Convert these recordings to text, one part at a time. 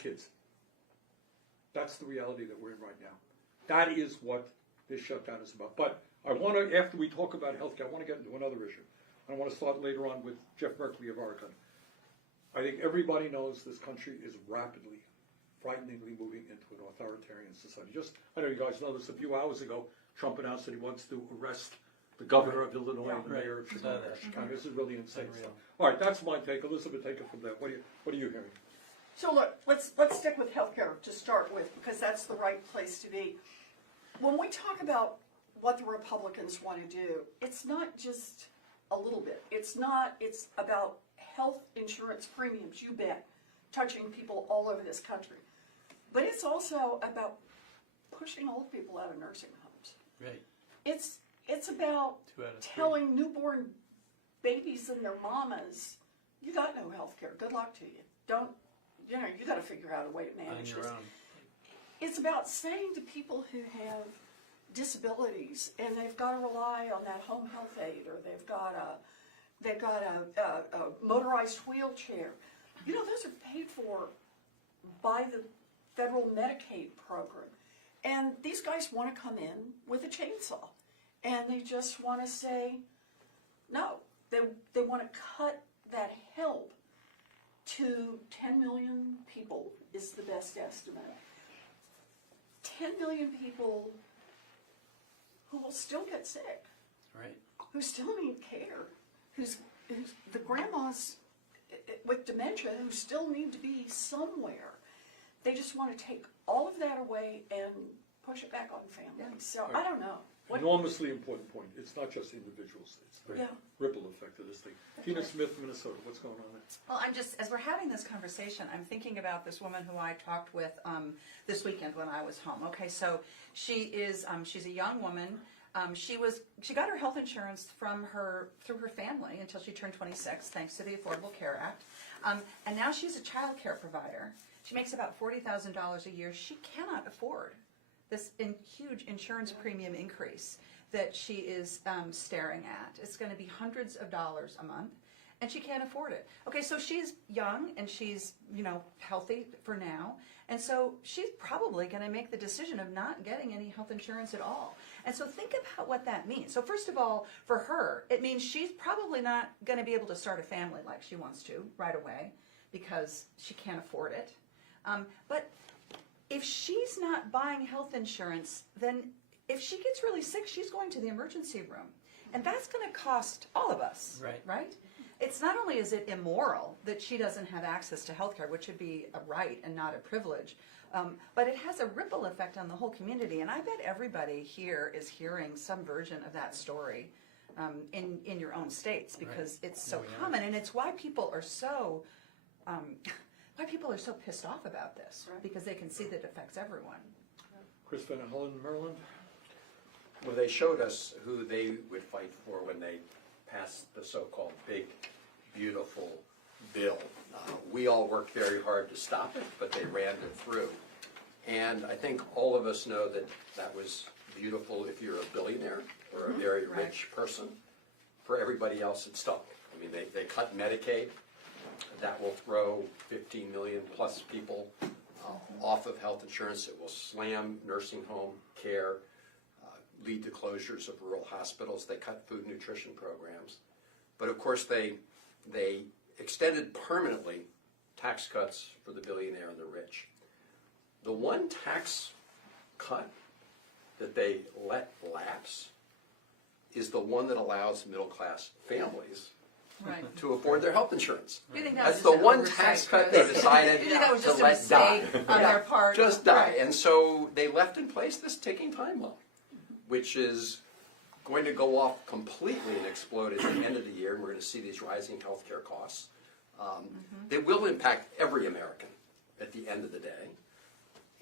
kids. That's the reality that we're in right now. That is what this shutdown is about. But I want to, after we talk about healthcare, I want to get into another issue. I want to start later on with Jeff Berkeley of Oregon. I think everybody knows this country is rapidly, frighteningly moving into an authoritarian society. I know you guys know this, a few hours ago, Trump announced that he wants to arrest the governor of Illinois and the mayor of Chicago. This is really insane stuff. All right, that's my take. Elizabeth, take it from there. What are you hearing? So look, let's stick with healthcare to start with, because that's the right place to be. When we talk about what the Republicans want to do, it's not just a little bit. It's about health insurance premiums, you bet, touching people all over this country. But it's also about pushing old people out of nursing homes. Right. It's about telling newborn babies and their mamas, you got no health care. Good luck to you. You got to figure out a way to manage this. It's about saying to people who have disabilities and they've got to rely on that home health aide, or they've got a motorized wheelchair. You know, those are paid for by the federal Medicaid program. And these guys want to come in with a chainsaw. And they just want to say, no. They want to cut that help to 10 million people is the best estimate. 10 million people who will still get sick. Right. Who still need care. Who's the grandmas with dementia who still need to be somewhere. They just want to take all of that away and push it back on families. So I don't know. Enormously important point. It's not just individuals. It's the ripple effect of this thing. Tina Smith, Minnesota. What's going on there? Well, as we're having this conversation, I'm thinking about this woman who I talked with this weekend when I was home. Okay, so she's a young woman. She got her health insurance through her family until she turned 26, thanks to the Affordable Care Act. And now she's a child care provider. She makes about $40,000 a year. She cannot afford this huge insurance premium increase that she is staring at. It's going to be hundreds of dollars a month, and she can't afford it. Okay, so she's young and she's, healthy for now, and so she's probably going to make the decision of not getting any health insurance at all. And so think about what that means. So first of all, for her, it means she's probably not going to be able to start a family like she wants to right away because she can't afford it. But if she's not buying health insurance, then if she gets really sick, she's going to the emergency room. And that's going to cost all of us, right? It's not only is it immoral that she doesn't have access to health care, which should be a right and not a privilege, but it has a ripple effect on the whole community. And I bet everybody here is hearing some version of that story in your own states, because it's so common, and it's why people are so pissed off about this, because they can see that it affects everyone. Chris Van Hollen, Maryland. Well, they showed us who they would fight for when they passed the so-called big, beautiful bill. We all worked very hard to stop it, but they ran it through. And I think all of us know that that was beautiful if you're a billionaire or a very rich person. For everybody else, it stunk. I mean, they cut Medicaid. That will throw 15 million plus people off of health insurance. It will slam nursing home care, lead to closures of rural hospitals. They cut food nutrition programs. But of course, they extended permanently tax cuts for the billionaire and the rich. The one tax cut that they let lapse is the one that allows middle-class families to afford their health insurance. That's the one tax cut they decided to let die. On their part. Just die. And so they left in place this ticking time bomb, which is going to go off completely and explode at the end of the year, and we're going to see these rising healthcare costs. They will impact every American at the end of the day.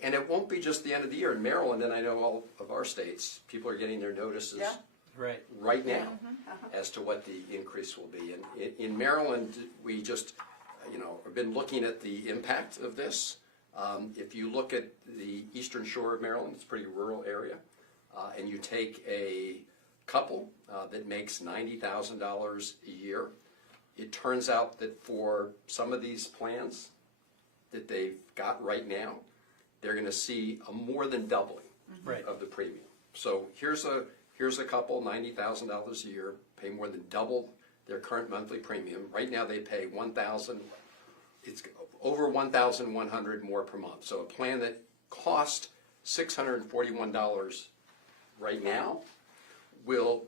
And it won't be just the end of the year. In Maryland, and I know all of our states, people are getting their notices right now as to what the increase will be. And in Maryland, we just, have been looking at the impact of this. If you look at the eastern shore of Maryland, it's a pretty rural area, and you take a couple that makes $90,000 a year, it turns out that for some of these plans, that they've got right now, they're going to see a more than doubling Right. of the premium. So here's a couple, $90,000 a year, pay more than double their current monthly premium. Right now they pay it's over $1,100 more per month. So a plan that cost $641 right now will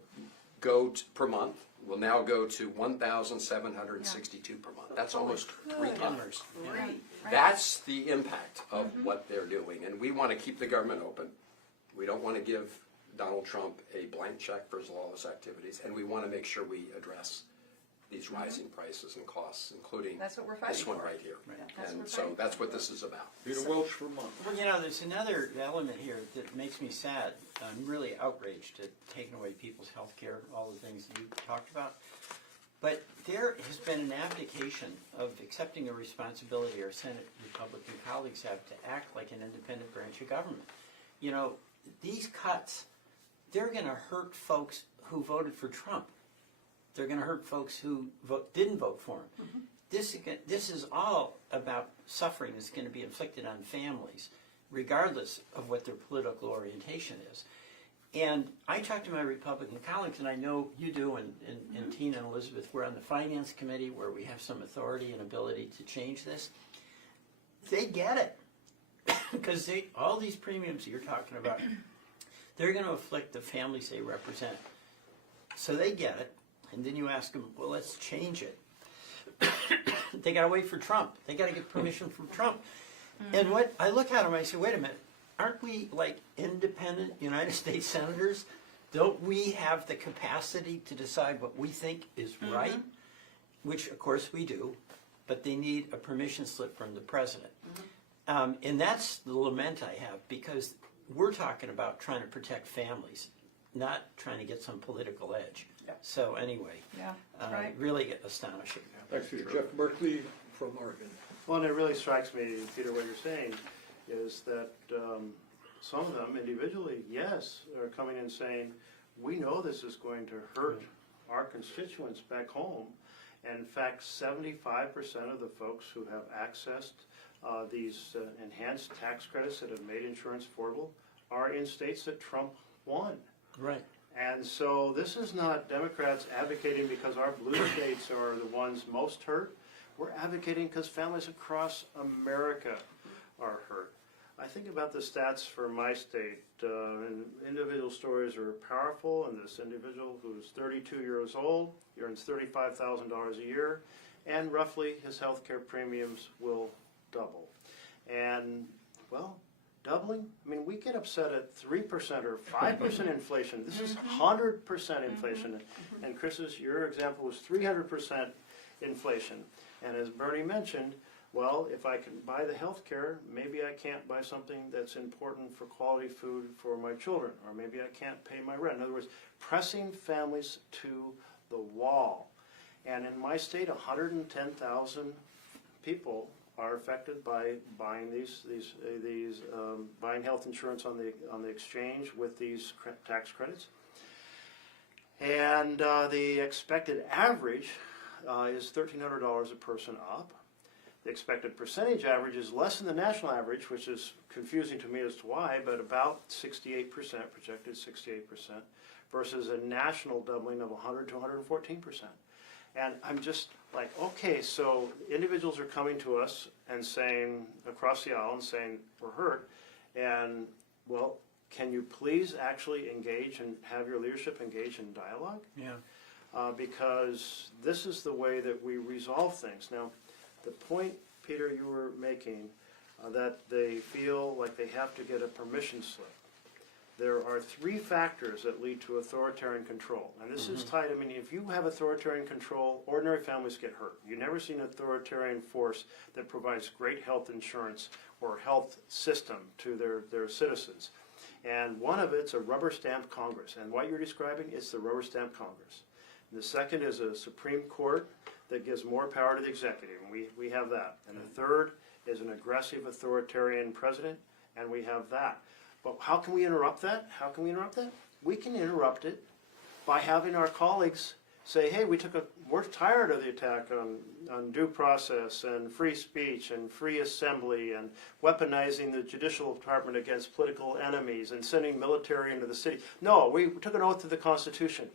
go per month, will now go to $1,762 per month. That's almost three times. Great. That's the impact of what they're doing, and we want to keep the government open. We don't want to give Donald Trump a blank check for his lawless activities, and we want to make sure we address these rising prices and costs, including That's what we're this fighting one for. right here. That's what we're And so fighting that's what this is about. Peter Welch, Vermont. Well, there's another element here that makes me sad. I'm really outraged at taking away people's health care, all the things that you talked about. But there has been an abdication of accepting a responsibility our Senate Republican colleagues have to act like an independent branch of government. These cuts, they're going to hurt folks who voted for Trump. They're going to hurt folks who didn't vote for him. This is all about suffering that's going to be inflicted on families, regardless of what their political orientation is. And I talk to my Republican colleagues, and I know you do, and Tina and Elizabeth, we're on the Finance Committee where we have some authority and ability to change this. They get it. Because all these premiums you're talking about, they're going to afflict the families they represent. So they get it. And then you ask them, well, let's change it. They got to wait for Trump. They got to get permission from Trump. And what I look at them, I say, wait a minute, aren't we like independent United States senators? Don't we have the capacity to decide what we think is right? Which, of course, we do. But they need a permission slip from the president. And that's the lament I have, because we're talking about trying to protect families, not trying to get some political edge. Yeah. So anyway, Yeah, right. really astonishing. Thanks, Peter. Jeff Berkeley from Oregon. Well, and it really strikes me, Peter, what you're saying is that some of them individually, yes, are coming in saying, we know this is going to hurt our constituents back home. And in fact, 75% of the folks who have accessed these enhanced tax credits that have made insurance affordable are in states that Trump won. Right. And so this is not Democrats advocating because our blue states are the ones most hurt. We're advocating because families across America are hurt. I think about the stats for my state, and individual stories are powerful, and this individual who's 32 years old, he earns $35,000 a year, and roughly his health care premiums will double. And, well, doubling? I mean, we get upset at 3% or 5% inflation. This is 100% inflation. And Chris's, your example was 300% inflation. And as Bernie mentioned, well, if I can buy the health care, maybe I can't buy something that's important for quality food for my children, or maybe I can't pay my rent. In other words, pressing families to the wall. And in my state, 110,000 people are affected by buying buying health insurance on the exchange with these tax credits. And the expected average is $1,300 a person up. The expected percentage average is less than the national average, which is confusing to me as to why, but about 68%, projected 68%, versus a national doubling of 100 to 114%. And I'm just like, okay, so individuals are coming to us and saying, across the aisle, and saying, we're hurt, and, well, can you please actually engage and have your leadership engage in dialogue? Yeah. Because this is the way that we resolve things. Now, the point, Peter, you were making, that they feel like they have to get a permission slip. There are three factors that lead to authoritarian control. And this is tied, I mean, if you have authoritarian control, ordinary families get hurt. You never see an authoritarian force that provides great health insurance or health system to their citizens. And one of it's a rubber stamp Congress. And what you're describing is the rubber stamp Congress. And the second is a Supreme Court that gives more power to the executive, and we have that. And the third is an aggressive authoritarian president, and we have that. But how can we interrupt that? How can we interrupt that? We can interrupt it by having our colleagues say, hey, we took we're tired of the attack on due process and free speech and free assembly and weaponizing the judicial department against political enemies and sending military into the city. No, we took an oath to the Constitution.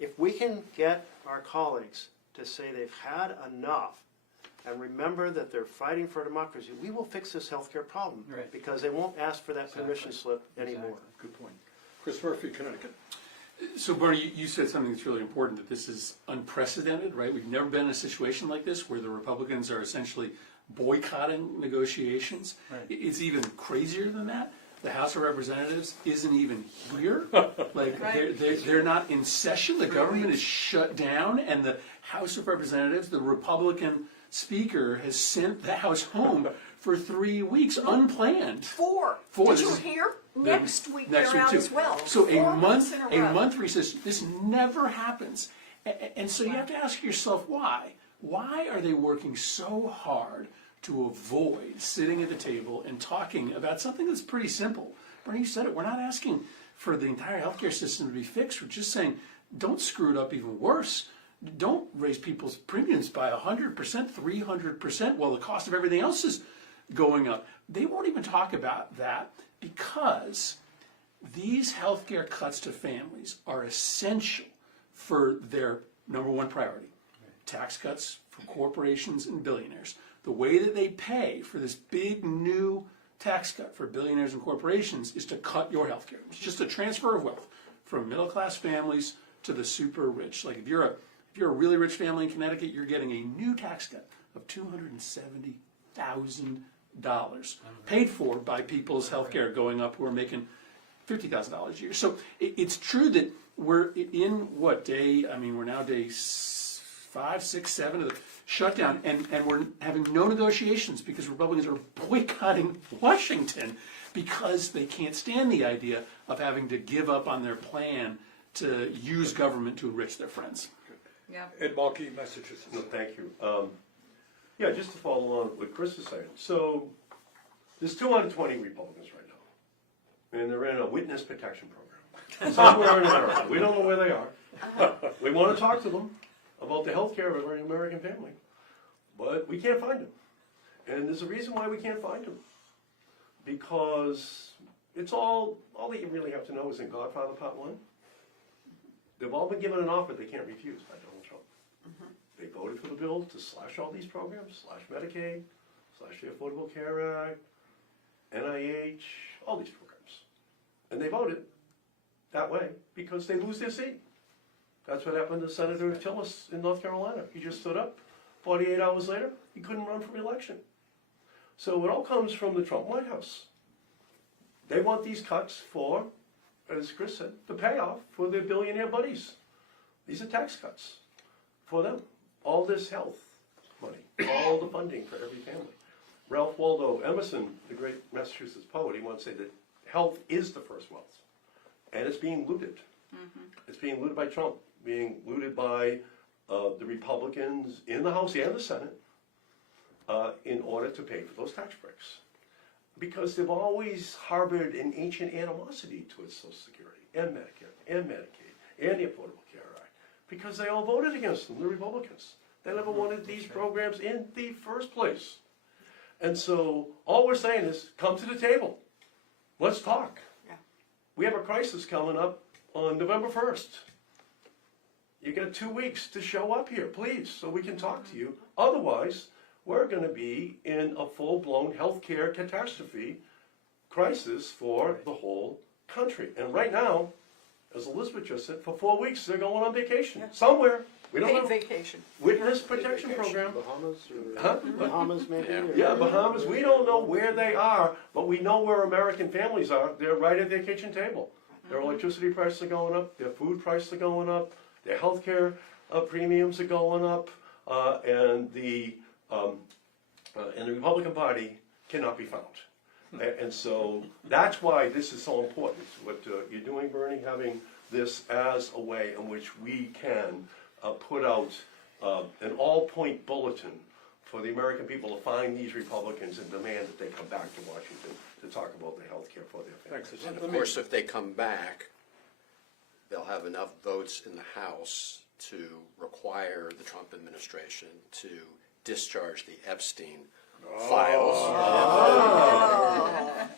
If we can get our colleagues to say they've had enough and remember that they're fighting for democracy, we will fix this healthcare problem. Right. Because they won't ask for that permission slip anymore. Good point. Chris Murphy, Connecticut. So Bernie, you said something that's really important, that this is unprecedented, right? We've never been in a situation like this where the Republicans are essentially boycotting negotiations. Right. It's even crazier than that. The House of Representatives isn't even here. Like, Right. they're not in session. The government is shut down, and the House of Representatives, the Republican Speaker, has sent the House home for 3 weeks, unplanned. Four. Four. Did This you is- hear? Next week Next they're week out too. as well. So 4 months in a row. month recess, this never happens. And so you have to ask yourself why. Why are they working so hard to avoid sitting at the table and talking about something that's pretty simple? Bernie, you said it, we're not asking for the entire healthcare system to be fixed. We're just saying, don't screw it up even worse. Don't raise people's premiums by 100%, 300%, while the cost of everything else is going up. They won't even talk about that because these healthcare cuts to families are essential for their number one priority. Tax cuts for corporations and billionaires. The way that they pay for this big new tax cut for billionaires and corporations is to cut your healthcare. It's just a transfer of wealth from middle class families to the super rich. Like if you're a really rich family in Connecticut, you're getting a new tax cut of $270,000 paid for by people's healthcare going up who are making $50,000 a year. So it's true that we're in what day? I mean, we're now day 5, 6, 7 of the shutdown, and we're having no negotiations because Republicans are boycotting Washington because they can't stand the idea of having to give up on their plan to use government to enrich their friends. Yeah. Ed Markey, Massachusetts. No, thank you. Yeah, just to follow on what Chris is saying. So there's 220 Republicans right now, and they're in a witness protection program somewhere in America. We don't know where they are. We want to talk to them about the health care of every American family, but we can't find them. And there's a reason why we can't find them. Because it's all that you really have to know is in Godfather Part 1. They've all been given an offer they can't refuse by Donald Trump. They voted for the bill to slash all these programs, slash Medicaid, slash the Affordable Care Act, NIH, all these programs. And they voted that way because they lose their seat. That's what happened to Senator Tillis in North Carolina. He just stood up. 48 hours later, he couldn't run for re-election. So it all comes from the Trump White House. They want these cuts for, as Chris said, the payoff for their billionaire buddies. These are tax cuts for them. All this health money, all the funding for every family. Ralph Waldo Emerson, the great Massachusetts poet, he once said that health is the first wealth. And it's being looted. It's being looted by Trump, being looted by the Republicans in the House and the Senate in order to pay for those tax breaks. Because they've always harbored an ancient animosity towards Social Security and Medicare and Medicaid and the Affordable Care Act. Because they all voted against them, the Republicans. They never wanted these programs in the first place. And so all we're saying is, come to the table. Let's talk. Yeah. We have a crisis coming up on November 1st. You got 2 weeks to show up here, please, so we can talk to you. Otherwise, we're going to be in a full-blown healthcare catastrophe crisis for the whole country. And right now, as Elizabeth just said, for 4 weeks they're going on vacation somewhere. We don't Paid know. vacation. Witness protection program. Bahamas or Huh? Bahamas maybe? or- Yeah, Bahamas. We don't know where they are, but we know where American families are. They're right at their kitchen table. Their electricity prices are going up. Their food prices are going up. Their health care premiums are going up, and the Republican Party cannot be found. And so that's why this is so important. What you're doing, Bernie, having this as a way in which we can put out an all-point bulletin for the American people to find these Republicans and demand that they come back to Washington to talk about the health care for their families. Thanks. And of course, if they come back, they'll have enough votes in the House to require the Trump administration to discharge the Epstein files.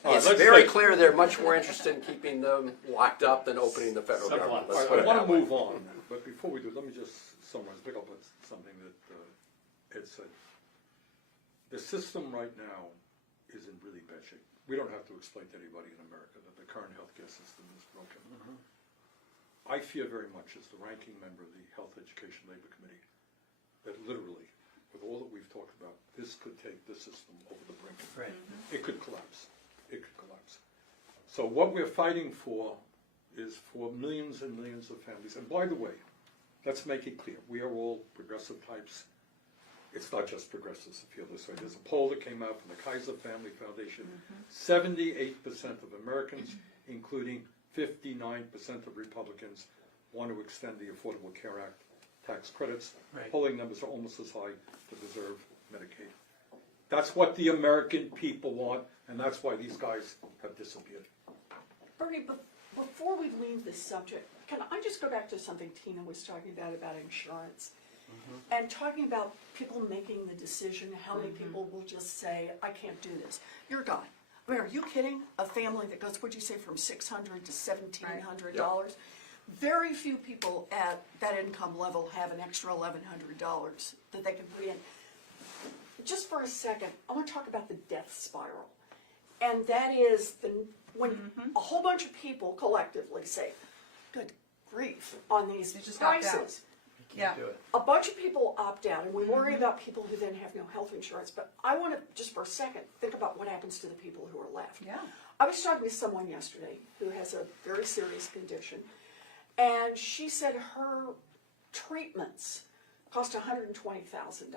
It's let's very take- clear they're much more interested in keeping them locked up than opening the federal Sublots. government. All Let's right, put I it want that to way. move on, but before we do, let me just summarize, pick up on something that Ed said. The system right now is in really bad shape. We don't have to explain to anybody in America that the current healthcare system is broken. I fear very much, as the ranking member of the Health Education Labor Committee, that literally, with all that we've talked about, this could take the system over the brink. Right. It could collapse. It could collapse. So what we're fighting for is for millions and millions of families. And by the way, let's make it clear, we are all progressive types. It's not just progressives who feel this way. There's a poll that came out from the Kaiser Family Foundation. 78% of Americans, including 59% of Republicans, want to extend the Affordable Care Act tax credits. Right. Polling numbers are almost as high to preserve Medicaid. That's what the American people want, and that's why these guys have disappeared. Bernie, before we leave this subject, can I just go back to something Tina was talking about insurance? And talking about people making the decision, how many people will just say, I can't do this. You're a guy. I mean, are you kidding? A family that goes, what'd you say, from $600 to $1,700? Very few people at that income level have an extra $1,100 that they can put in. Just for a second, I want to talk about the death spiral. And that is when a whole bunch of people collectively say, good grief, on these They just opt out. prices. Yeah. Do it. A bunch of people opt out, and we worry about people who then have no health insurance. But I want to, just for a second, think about what happens to the people who are left. Yeah. I was talking to someone yesterday who has a very serious condition, and she said her treatments cost $120,000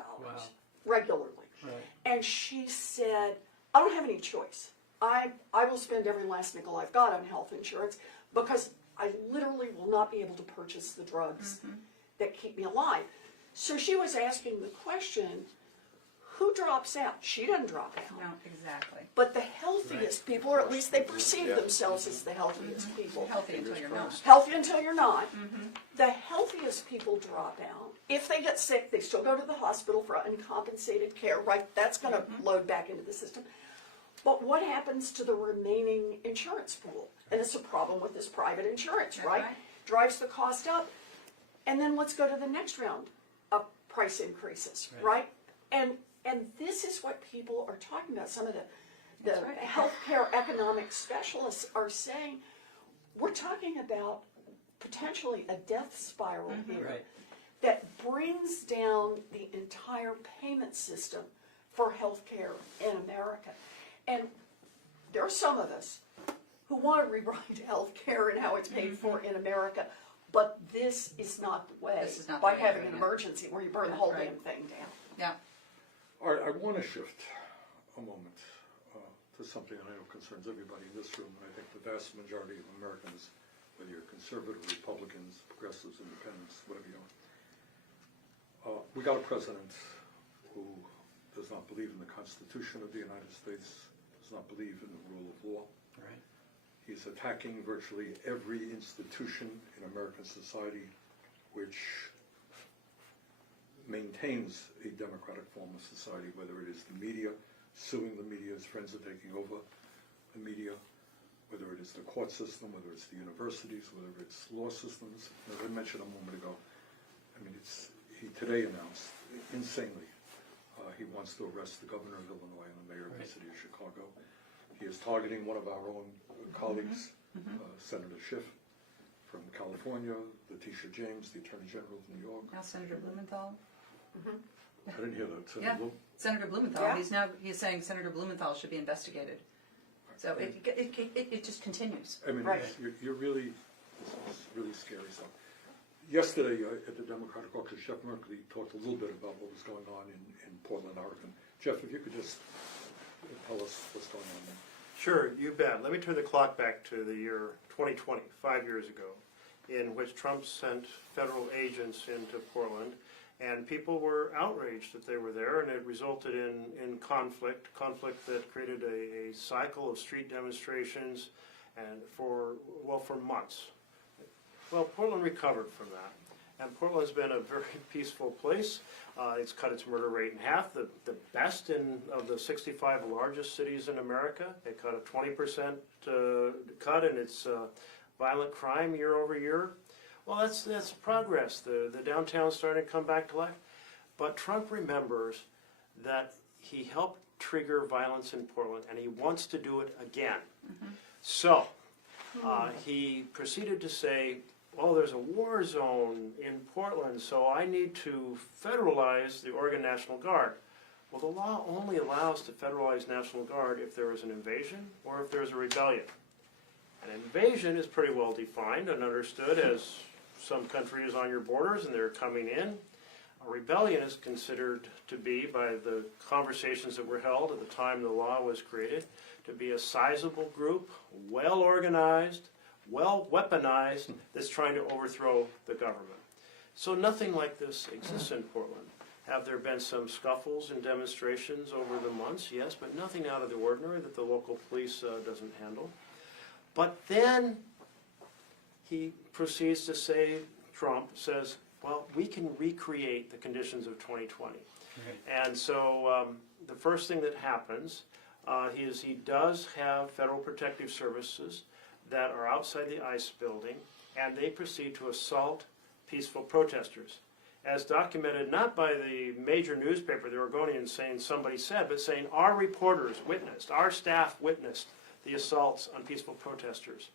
regularly. Right. And she said, I don't have any choice. I will spend every last nickel I've got on health insurance because I literally will not be able to purchase the drugs that keep me alive. So she was asking the question, who drops out? She doesn't drop out. No, exactly. But the healthiest people, or at least they perceive themselves as the healthiest people. Healthy until you're not. Healthy until you're not. The healthiest people drop out. If they get sick, they still go to the hospital for uncompensated care, right? That's going to load back into the system. But what happens to the remaining insurance pool? And it's a problem with this private insurance, That's right? right. Drives the cost up. And then let's go to the next round of price increases, right? And this is what people are talking about. Some of the That's right. healthcare economic specialists are saying, we're talking about potentially a death spiral here Right. that brings down the entire payment system for healthcare in America. And there are some of us who want to rewrite healthcare and how it's paid for in America, but this is not the way. This is not the by way having to an do it. emergency where you burn the That's whole right. damn thing down. Yeah. All right, I want to shift a moment to something that I know concerns everybody in this room, and I think the vast majority of Americans, whether you're conservative, Republicans, progressives, independents, whatever you are, we got a president who does not believe in the Constitution of the United States, does not believe in the rule of law. Right. He's attacking virtually every institution in American society which maintains a democratic form of society, whether it is the media, suing the media, his friends are taking over the media, whether it is the court system, whether it's the universities, whether it's law systems. As I mentioned a moment ago, I mean, he today announced, insanely, he wants to arrest the governor of Illinois and the mayor of the city of Chicago. He is targeting one of our own colleagues, Senator Schiff from California, Letitia James, the Attorney General of New York. Now Senator Blumenthal. I didn't hear that. Yeah. Senator Blumenthal. Yeah. He's saying Senator Blumenthal should be investigated. So it just continues. I mean, Right. you're really, this is really scary stuff. Yesterday at the Democratic Caucus, Jeff Merkley talked a little bit about what was going on in Portland, Oregon. Jeff, if you could just tell us what's going on there. Sure, you bet. Let me turn the clock back to the year 2020, 5 years ago, in which Trump sent federal agents into Portland, and people were outraged that they were there, and it resulted in conflict that created a cycle of street demonstrations and for months. Well, Portland recovered from that, And Portland's been a very peaceful place. It's cut its murder rate in half, the best of the 65 largest cities in America. It cut a 20% cut in its violent crime year over year. Well, that's progress. The downtown's starting to come back to life. But Trump remembers that he helped trigger violence in Portland, and he wants to do it again. So he proceeded to say, well, there's a war zone in Portland, so I need to federalize the Oregon National Guard. Well, the law only allows to federalize National Guard if there is an invasion or if there's a rebellion. An invasion is pretty well defined and understood as some country is on your borders and they're coming in. A rebellion is considered to be, by the conversations that were held at the time the law was created, to be a sizable group, well organized, well weaponized, that's trying to overthrow the government. So nothing like this exists in Portland. Have there been some scuffles and demonstrations over the months? Yes, but nothing out of the ordinary that the local police doesn't handle. But then he proceeds to say, Trump says, well, we can recreate the conditions of 2020. And so the first thing that happens is he does have federal protective services that are outside the ICE building, and they proceed to assault peaceful protesters. As documented not by the major newspaper, the Oregonian, saying somebody said, but saying our reporters witnessed, our staff witnessed the assaults on peaceful protesters.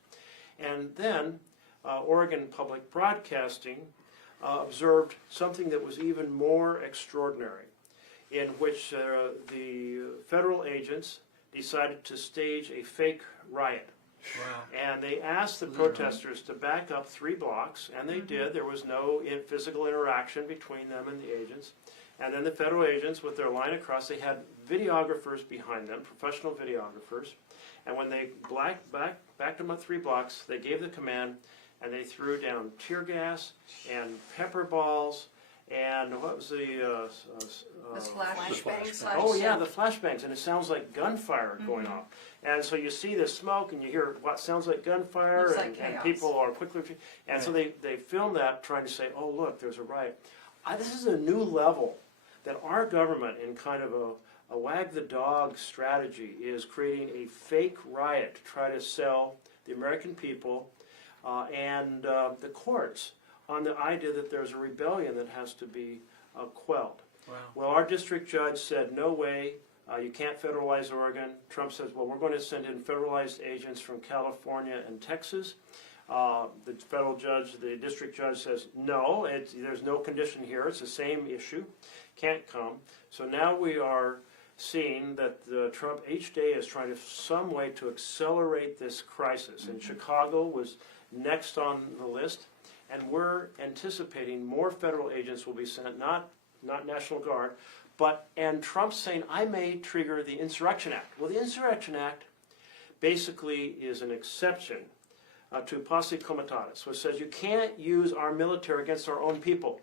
And then Oregon Public Broadcasting observed something that was even more extraordinary, in which the federal agents decided to stage a fake riot. Wow. And they asked the protesters to back up 3 blocks, and they did. There was no physical interaction between them and the agents. And then the federal agents, with their line across, they had videographers behind them, professional videographers. And when they backed them up 3 blocks, they gave the command, and they threw down tear gas and pepper balls and what was the Flashbangs. oh yeah, the flashbangs, and it sounds like gunfire going off. And so you see the smoke and you hear what sounds like gunfire, Looks and, like and chaos. people are quickly, and so they filmed that trying to say, oh look, there's a riot. This is a new level that our government, in kind of a wag the dog strategy, is creating a fake riot to try to sell the American people and the courts on the idea that there's a rebellion that has to be quelled. Wow. Well, our district judge said, no way, you can't federalize Oregon. Trump says, well, we're going to send in federalized agents from California and Texas. The federal judge, the district judge says, no, there's no condition here. It's the same issue. Can't come. So now we are seeing that Trump each day is trying to some way to accelerate this crisis. And Chicago was next on the list. And we're anticipating more federal agents will be sent, not National Guard, and Trump's saying, I may trigger the Insurrection Act. Well, the Insurrection Act basically is an exception to posse comitatus, which says you can't use our military against our own people.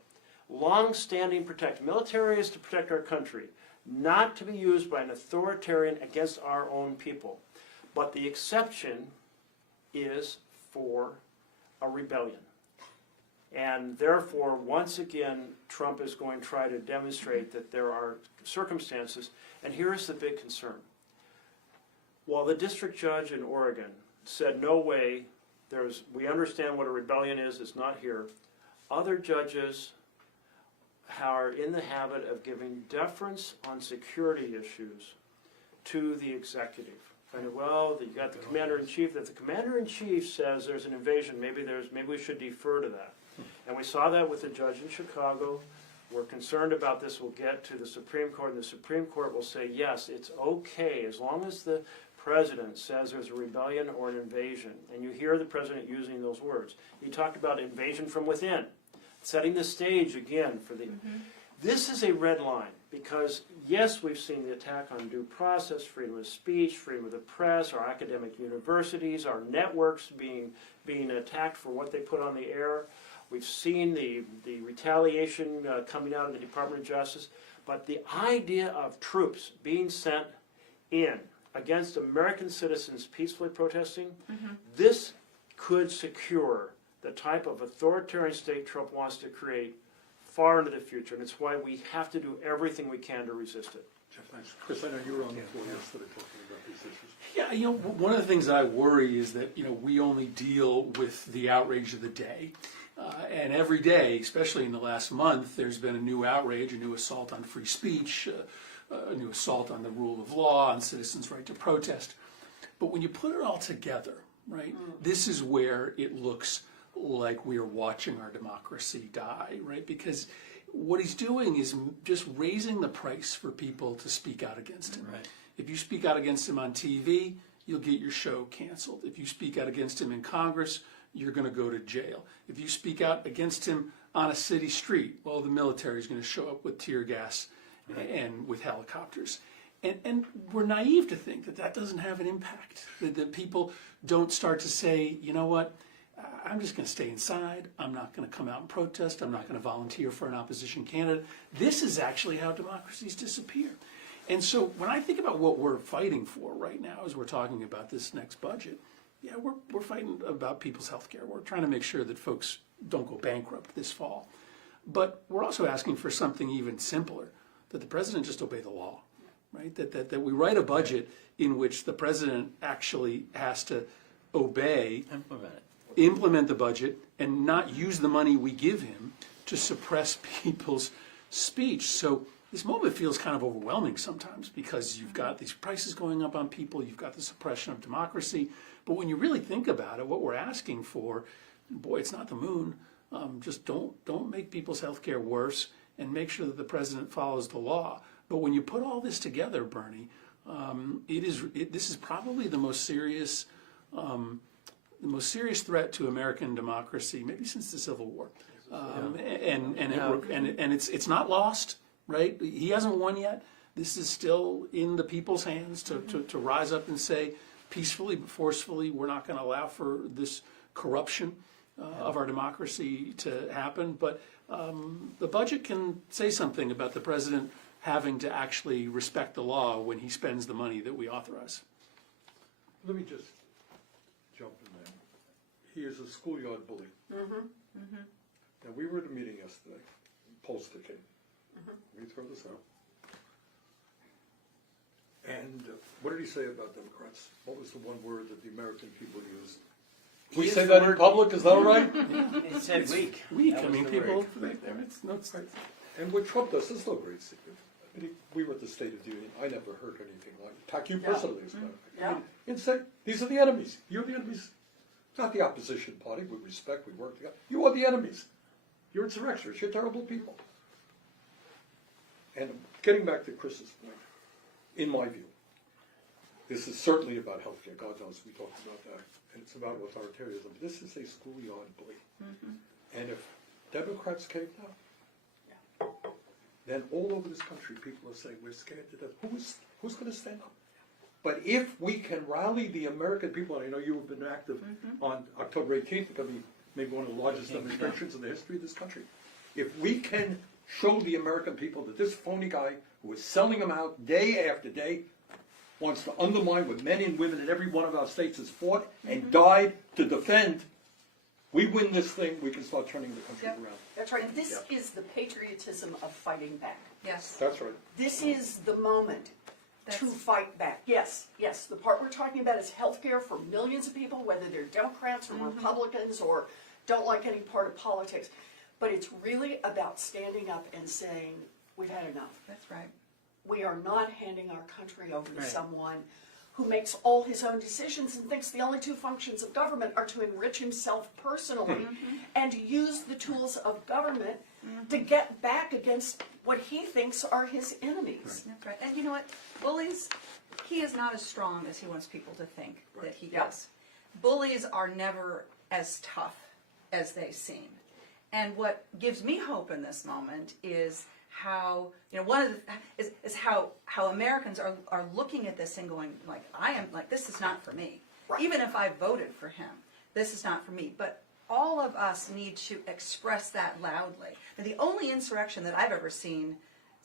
Long-standing protection. Military is to protect our country, not to be used by an authoritarian against our own people. But the exception is for a rebellion. And therefore, once again, Trump is going to try to demonstrate that there are circumstances, and here's the big concern. While the district judge in Oregon said, no way, we understand what a rebellion is, it's not here, other judges are in the habit of giving deference on security issues to the executive. And well, you got the commander-in-chief, if the commander-in-chief says there's an invasion, maybe we should defer to that. And we saw that with the judge in Chicago. We're concerned about this. We'll get to the Supreme Court, and the Supreme Court will say, yes, it's okay as long as the president says there's a rebellion or an invasion. And you hear the president using those words. He talked about invasion from within, setting the stage again for the... This is a red line because, yes, we've seen the attack on due process, freedom of speech, freedom of the press, our academic universities, our networks being attacked for what they put on the air. We've seen the retaliation coming out of the Department of Justice. But the idea of troops being sent in against American citizens peacefully protesting, this could secure the type of authoritarian state Trump wants to create far into the future, and it's why we have to do everything we can to resist it. Jeff, thanks. Chris, I know you were on the floor yesterday talking about these issues. Yeah, one of the things I worry is that, we only deal with the outrage of the day. And every day, especially in the last month, there's been a new outrage, a new assault on free speech, a new assault on the rule of law, on citizens' right to protest. But when you put it all together, right, this is where it looks like we are watching our democracy die, right? Because what he's doing is just raising the price for people to speak out against him. Right. If you speak out against him on TV, you'll get your show canceled. If you speak out against him in Congress, you're going to go to jail. If you speak out against him on a city street, well, the military is going to show up with tear gas and with helicopters. And we're naive to think that that doesn't have an impact, that people don't start to say, you know what, I'm just going to stay inside. I'm not going to come out and protest. I'm not going to volunteer for an opposition candidate. This is actually how democracies disappear. And so when I think about what we're fighting for right now as we're talking about this next budget, yeah, we're fighting about people's health care. We're trying to make sure that folks don't go bankrupt this fall. But we're also asking for something even simpler, that the president just obey the law, right? That we write a budget in which the president actually has to obey, implement the budget, and not use the money we give him to suppress people's speech. So this moment feels kind of overwhelming sometimes because you've got these prices going up on people, you've got the suppression of democracy. But when you really think about it, what we're asking for, boy, it's not the moon. Just don't make people's health care worse, and make sure that the president follows the law. But when you put all this together, Bernie, this is probably the most serious threat to American democracy, maybe since the Civil War. And it's not lost, right? He hasn't won yet. This is still in the people's hands to rise up and say, peacefully but forcefully, we're not going to allow for this corruption of our democracy to happen. But the budget can say something about the president having to actually respect the law when he spends the money that we authorize. Let me just jump in there. He is a schoolyard bully. Now, we were at a meeting yesterday, Polster came. Let me throw this out. And what did he say about Democrats? What was the one word that the American people used? We say that in public, is that all right? It said weak. Weak. That I was mean, the people. word. It's And what Trump does, there's no great secret. I mean, we were at the State of the Union. I never heard anything like it. Attack you personally, as a matter of fact. I mean, insane. These are the enemies. You're the enemies. It's not the opposition party. We respect, we work together. You are the enemies. You're insurrectionists. You're terrible people. And getting back to Chris's point, in my view, this is certainly about health care. God knows we talked about that. And it's about authoritarianism. This is a schoolyard bully. And if Democrats cave down, then all over this country people are saying we're scared to death. Who's going to stand up? But if we can rally the American people, and I know you have been active on October 18th, it's going to be maybe one of the largest demonstrations in the history of this country. If we can show the American people that this phony guy who is selling them out day after day wants to undermine what men and women in every one of our states has fought and died to defend, we win this thing, we can start turning the country around. That's right. And this is the patriotism of fighting back. Yes. That's right. This is the moment to fight back. Yes, yes. The part we're talking about is health care for millions of people, whether they're Democrats or Republicans or don't like any part of politics. But it's really about standing up and saying, we've had enough. That's right. We are not handing our country over to someone who makes all his own decisions and thinks the only two functions of government are to enrich himself personally and to use the tools of government to get back against what he thinks are his enemies. That's right. And you know what? Bullies, he is not as strong as he wants people to think that he is. Bullies are never as tough as they seem. And what gives me hope in this moment is how, one of the, is how Americans are looking at this and going, this is not for me. Right. Even if I voted for him, this is not for me. But all of us need to express that loudly. And the only insurrection that I've ever seen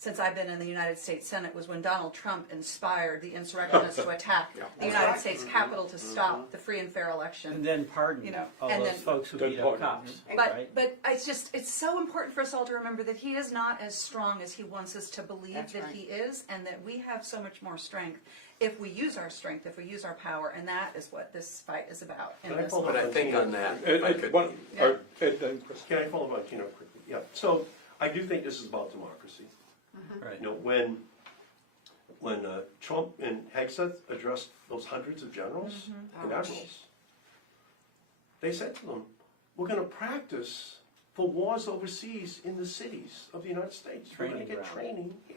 since I've been in the United States Senate was when Donald Trump inspired the insurrectionists to attack the United States Capitol to stop the free and fair election. And then pardon You know, all and those then- folks who Then beat up pardon. cops, But right? but it's so important for us all to remember that he is not as strong as he wants us to believe That's that right. he is, and that we have so much more strength if we use our strength, if we use our power, and that is what this fight is about. in Can I this follow But I think on that, if I could, Then Chris. Can I follow up on Tino quickly? Yeah, so I do think this is about democracy. Right. You know, when Trump and Hegseth addressed those hundreds of generals and admirals, they said to them, we're gonna practice for wars overseas in the cities of the United States. We're gonna Training get ground. training here.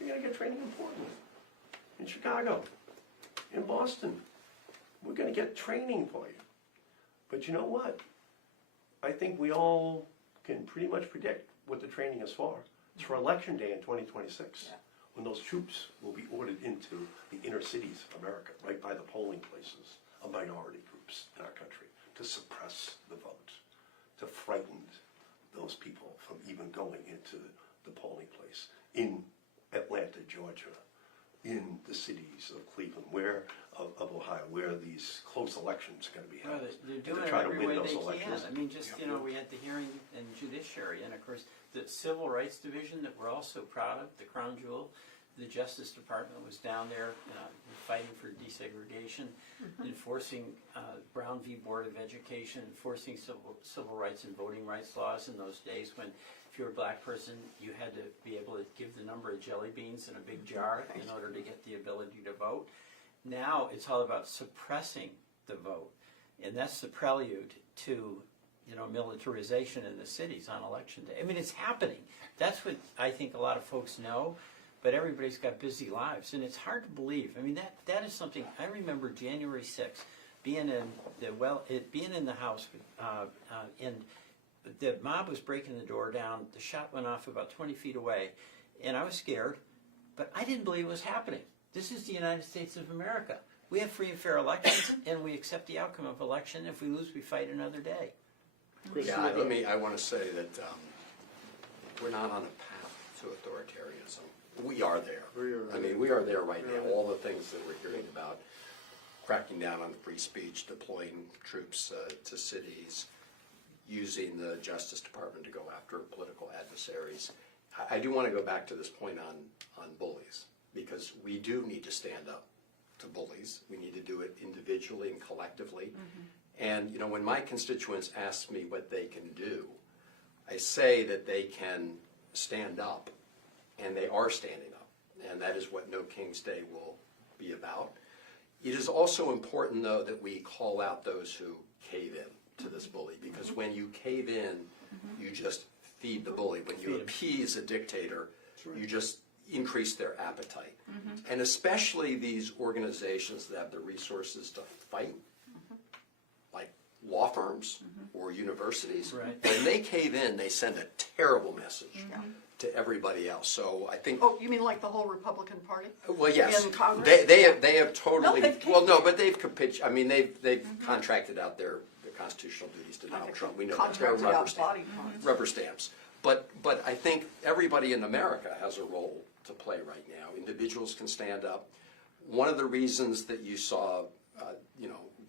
We're gonna get training in Portland, in Chicago, in Boston. We're gonna get training for you. But you know what? I think we all can pretty much predict what the training is for. It's for Election Day in 2026, when those troops will be ordered into the inner cities of America, right by the polling places of minority groups in our country, to suppress the vote, to frighten those people from even going into the polling place in Atlanta, Georgia, in the cities of Cleveland, of Ohio, where these close elections are going to be Well, held. they're and doing to it try to every win way those they can. elections. I mean, just, we had the hearing in judiciary, and of course, the Civil Rights Division that we're all so proud of, the crown jewel, the Justice Department was down there fighting for desegregation, enforcing Brown v. Board of Education, enforcing civil rights and voting rights laws in those days when if you were a black person, you had to be able to give the number of jelly beans in a big jar in order to get the ability to vote. Now it's all about suppressing the vote, and that's the prelude to militarization in the cities on election day. I mean, it's happening. That's what I think a lot of folks know, but everybody's got busy lives, and it's hard to believe. I mean, that is something I remember. January 6th, being in the house, and the mob was breaking the door down. The shot went off about 20 feet away, and I was scared, but I didn't believe it was happening. This is the United States of America. We have free and fair elections, and we accept the outcome of election. If we lose, we fight another day. Chris, yeah, I want to say that we're not on a path to authoritarianism. We are there. We are there right now. All the things that we're hearing about, cracking down on free speech, deploying troops to cities, using the Justice Department to go after political adversaries. I do want to go back to this point on bullies, because we do need to stand up to bullies. We need to do it individually and collectively. And when my constituents ask me what they can do, I say that they can stand up, and they are standing up, and that is what No King's Day will be about. It is also important, though, that we call out those who cave in to this bully, because when you cave in, you just feed the bully. When you appease a dictator, you just increase their appetite. And especially these organizations that have the resources to fight, like law firms or universities, Right. when they cave in, they send a terrible message to everybody else. So I think, Oh, you mean like the whole Republican Party? well, yes, In Congress? they have totally, No, they've well, no, but they've they've contracted out their constitutional duties to Donald Trump. We know that. They're Contracted rubber out stamp. body parts. Rubber stamps. But I think everybody in America has a role to play right now. Individuals can stand up. One of the reasons that you saw,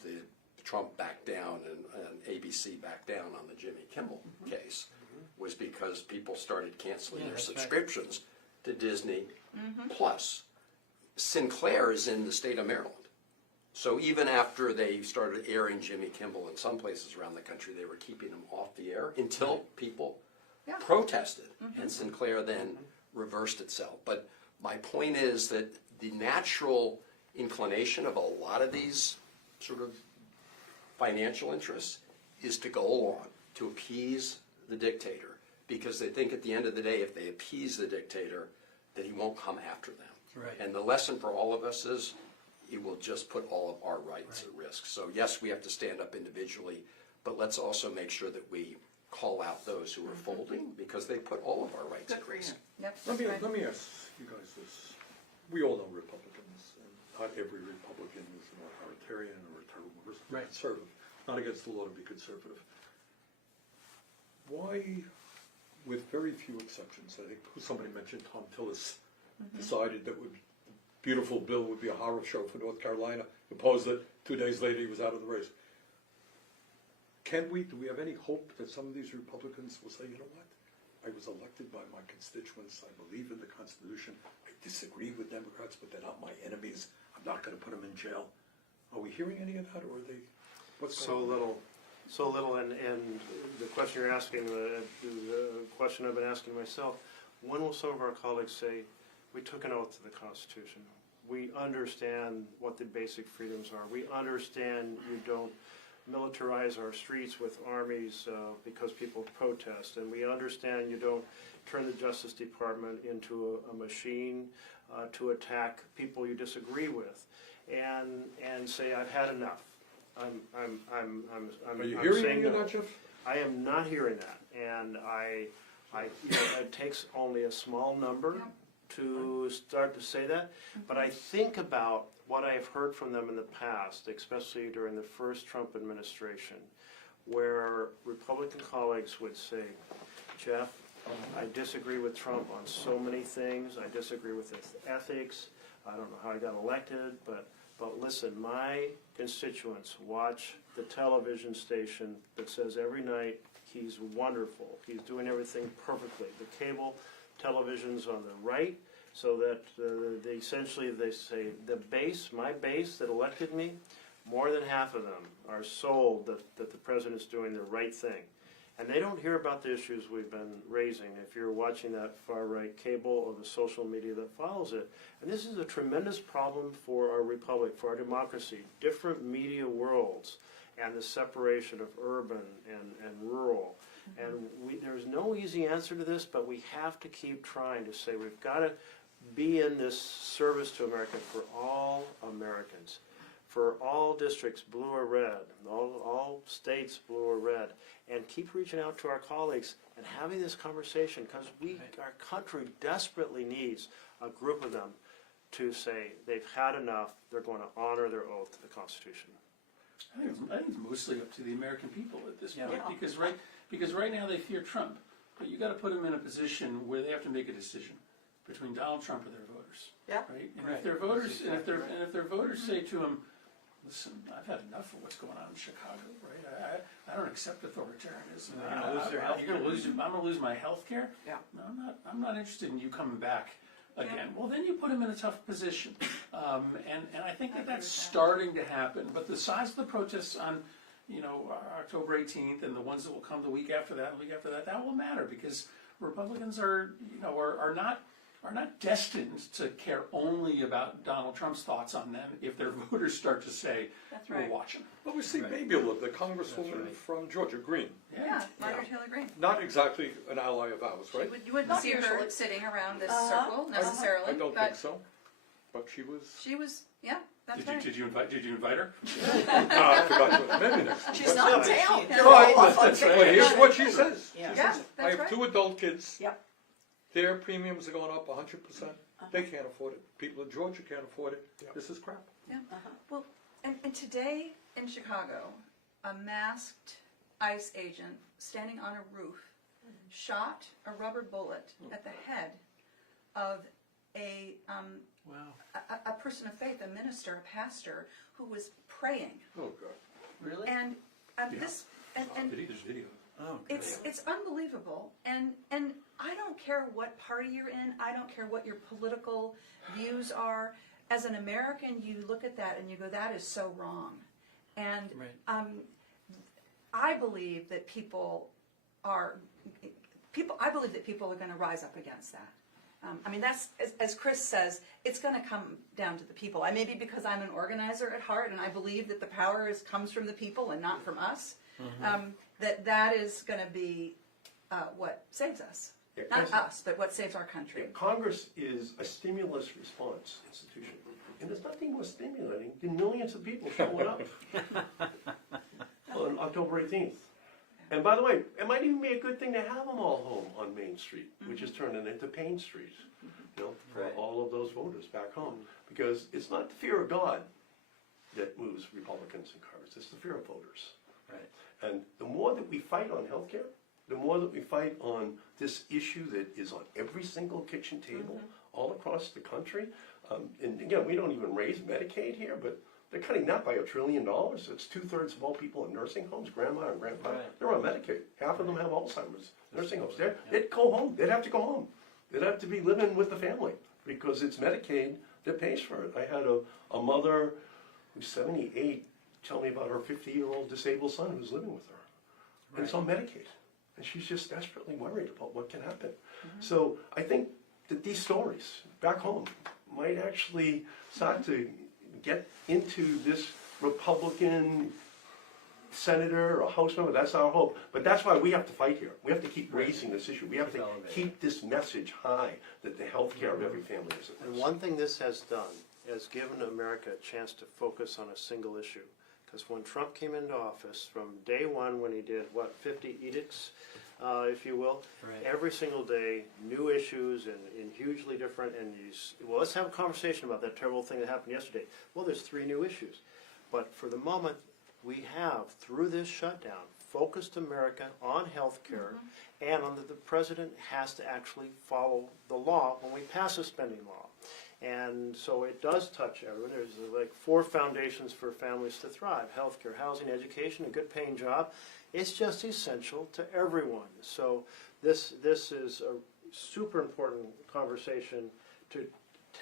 the Trump back down and ABC back down on the Jimmy Kimmel case was because people started canceling their that's right. subscriptions to Disney Plus. Sinclair is in the state of Maryland. So even after they started airing Jimmy Kimmel in some places around the country, they were keeping him off the air until people protested, and Sinclair then reversed itself. But my point is that the natural inclination of a lot of these sort of financial interests is to go along, to appease the dictator, because they think at the end of the day, if they appease the dictator, that he won't come after them. Right. And the lesson for all of us is it will just put all of our rights at risk. So yes, we have to stand up individually, but let's also make sure that we call out those who are folding, because they put all of our rights at risk. Yep, Let that's right. me ask you guys this. We all know Republicans, and not every Republican is an authoritarian or a terrible person. Right. Conservative. Not against the law to be conservative. Why with very few exceptions, I think somebody mentioned Tom Tillis decided that would beautiful bill would be a horror show for North Carolina, opposed it, 2 days later he was out of the race. Do we have any hope that some of these Republicans will say, you know what, I was elected by my constituents, I believe in the Constitution, I disagree with Democrats, but they're not my enemies, I'm not going to put them in jail. Are we hearing any of that, or are they, what's So going on? little, and the question you're asking, the question I've been asking myself, when will some of our colleagues say, we took an oath to the Constitution, we understand what the basic freedoms are, we understand you don't militarize our streets with armies because people protest, and we understand you don't turn the Justice Department into a machine to attack people you disagree with, and say, I've had enough. Are you I'm hearing saying any of no. that, Jeff? I am not hearing that, and it takes only a small number to start to say that, but I think about what I've heard from them in the past, especially during the first Trump administration, where Republican colleagues would say, Jeff, I disagree with Trump on so many things, I disagree with his ethics, I don't know how I got elected, but listen, my constituents watch the television station that says every night he's wonderful, he's doing everything perfectly. The cable television's on the right, so that essentially they say my base that elected me, more than half of them are sold that the president's doing the right thing. And they don't hear about the issues we've been raising if you're watching that far-right cable or the social media that follows it. And this is a tremendous problem for our republic, for our democracy, different media worlds, and the separation of urban and rural. And there's no easy answer to this, but we have to keep trying to say we've got to be in this service to America for all Americans, for all districts, blue or red, all states, blue or red, and keep reaching out to our colleagues and having this conversation, because our country desperately needs a group of them to say they've had enough, they're going to honor their oath to the Constitution. I think it's mostly up to the American people at this point, Yeah. because right now they fear Trump, but you got to put them in a position where they have to make a decision between Donald Trump and their voters. Yeah. Right. And Right. if their voters That's exactly and if their voters say to him, "Listen, I've had enough of what's going on in Chicago. Right. I don't accept authoritarianism. They're gonna lose their health care. I'm going to lose my health care. Yeah. No, I'm not interested in you coming back again." Well, then you put them in a tough position, and I think I agree that's with that. starting to happen. But the size of the protests on, October 18th, and the ones that will come the week after that, that will matter, because Republicans are not destined to care only about Donald Trump's thoughts on them if their voters start to say, That's we're right. watching. Well, we see Right. Mabiola, the congresswoman That's right. from Georgia, Green. Yeah, Margaret Taylor Greene. Not exactly an ally of ours, right? You wouldn't Not see her usually. sitting around this Uh-huh. circle I necessarily, don't but think so, but she was. she was, that's Did you, right. did you invite her? I forgot to maybe next. She's not in town. Yeah. They're all off on That's right. Well, here's vacation. what she says. Yeah. Yeah, I that's have right. 2 adult kids. Yep. Their premiums are going up 100%. They can't afford it. People in Georgia can't afford it. This is crap. Well, and today in Chicago, a masked ICE agent standing on a roof shot a rubber bullet at the head of a person of faith, a minister, a pastor, who was praying. Oh, God. Really? And this and There's video. Oh, it's unbelievable, and I don't care what party you're in, I don't care what your political views are. As an American, you look at that and you go, that is so wrong. And Right. I believe that people are going to rise up against that. That's, as Chris says, it's going to come down to the people. Maybe because I'm an organizer at heart and I believe that the power comes from the people and not from us, that is going to be what saves us. Yeah, Not yes. us, but what saves our country. Congress is a stimulus response institution, and there's nothing more stimulating than millions of people showing up on October 18th. And by the way, it might even be a good thing to have them all home on Main Street, which is turning into Payne Street, for Right. all of those voters back home. Because it's not the fear of God that moves Republicans in Congress, it's the fear of voters. Right. And the more that we fight on health care, the more that we fight on this issue that is on every single kitchen table all across the country. And again, we don't even raise Medicaid here, but they're cutting that by $1 trillion. It's 2/3 of all people in nursing homes, grandma and grandpa. Right. They're on Medicaid. Half of them have Alzheimer's. Nursing homes. They'd go home. They'd have to go home. They'd have to be living with the family because it's Medicaid that pays for it. I had a mother who's 78 tell me about her 50-year-old disabled son who's living with her. And it's on Medicaid. And she's just desperately worried about what can happen. So I think that these stories back home might actually start to get into this Republican senator or house member. That's our hope. But that's why we have to fight here. We have to keep raising this issue. We have to keep this message high that the health care of every family is at And risk. one thing this has done is given America a chance to focus on a single issue. Because when Trump came into office, from day one when he did, 50 edicts, if you will, Right. every single day, new issues and hugely different, and well, let's have a conversation about that terrible thing that happened yesterday. Well, there's 3 new issues. But for the moment, we have, through this shutdown, focused America on health care, and on that the president has to actually follow the law when we pass a spending law. And so it does touch everyone. There's like 4 foundations for families to thrive: healthcare, housing, education, a good paying job. It's just essential to everyone. So this is a super important conversation to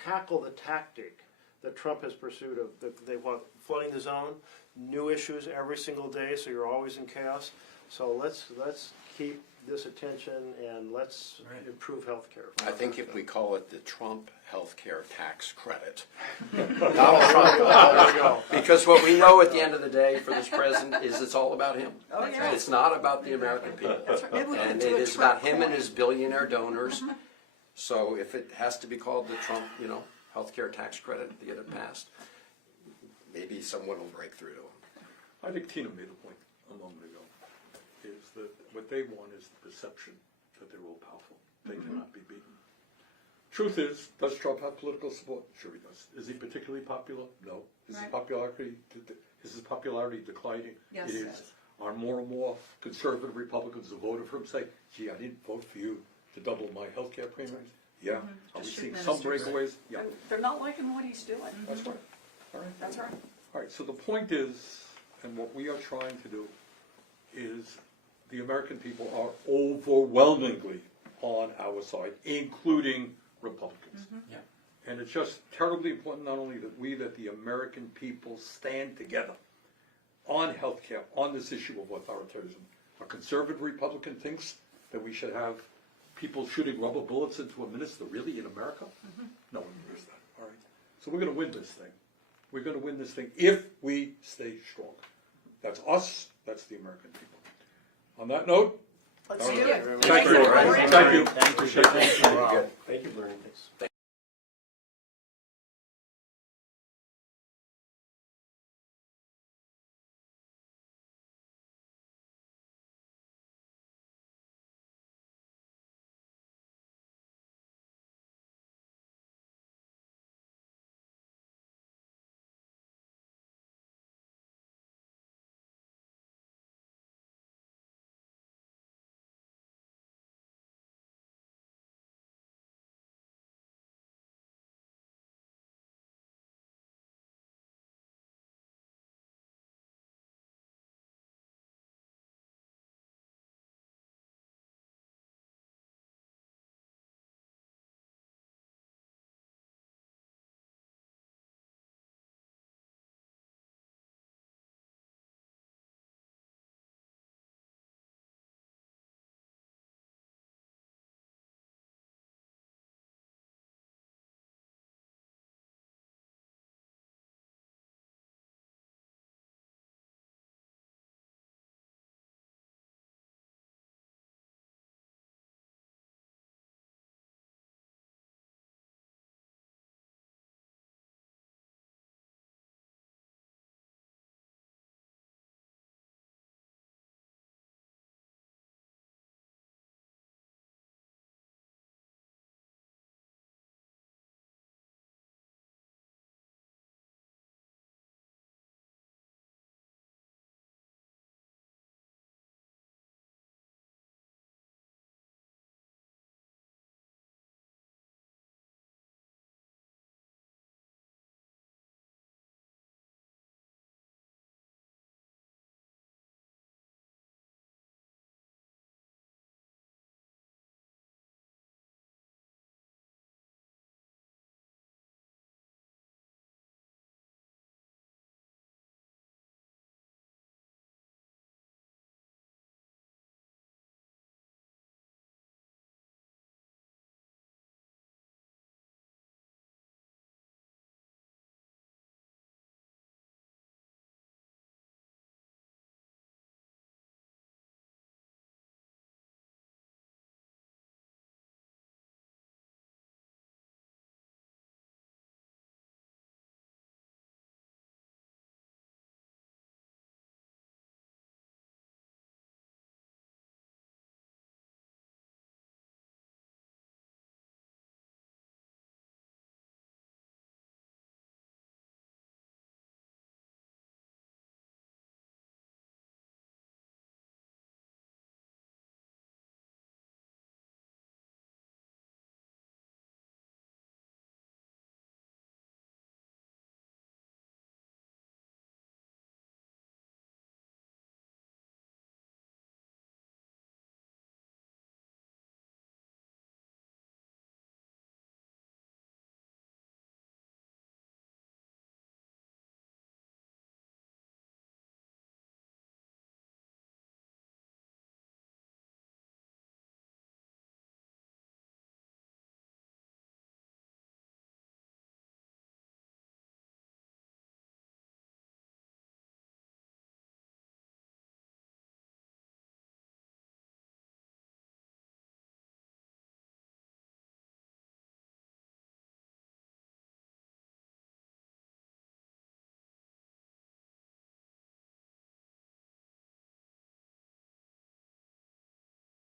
tackle the tactic that Trump has pursued of they want flooding the zone, new issues every single day, so you're always in chaos. So let's keep this attention and let's improve healthcare. I think if we call it the Trump healthcare tax credit, Donald Trump, because what we know at the end of the day for this president is it's all about him. Oh, yeah. It's not about the American people. That's right. Maybe we could And do it a is Trump about him and coin. his billionaire donors. So if it has to be called the Trump, healthcare tax credit to get it passed, maybe someone will break through to him. I think Tina made a point a moment ago, is that what they want is the perception that they're all powerful. They cannot be beaten. Truth is, does Trump have political support? Sure he does. Is he particularly popular? No. Is Right. his popularity declining? Yes. It is. Yes. Are more and more conservative Republicans who voted for him say, gee, I didn't vote for you to double my health care premiums? Yeah. Are we Just seeing shoot some ministers. breakaways? Yeah. And they're not liking what he's doing. That's right. All right. That's right. All right, so the point is, and what we are trying to do, is the American people are overwhelmingly on our side, including Republicans. Yeah. And it's just terribly important not only that the American people stand together on health care, on this issue of authoritarianism. A conservative Republican thinks that we should have people shooting rubber bullets into a minister, really, in America? No one believes that, all right? So we're going to win this thing. We're going to win this thing if we stay strong. That's us, that's the American people. On that note, Let's all see right. it. Thank you. Thank you. Thank you. Thank you. Appreciate it. Thank you for learning this.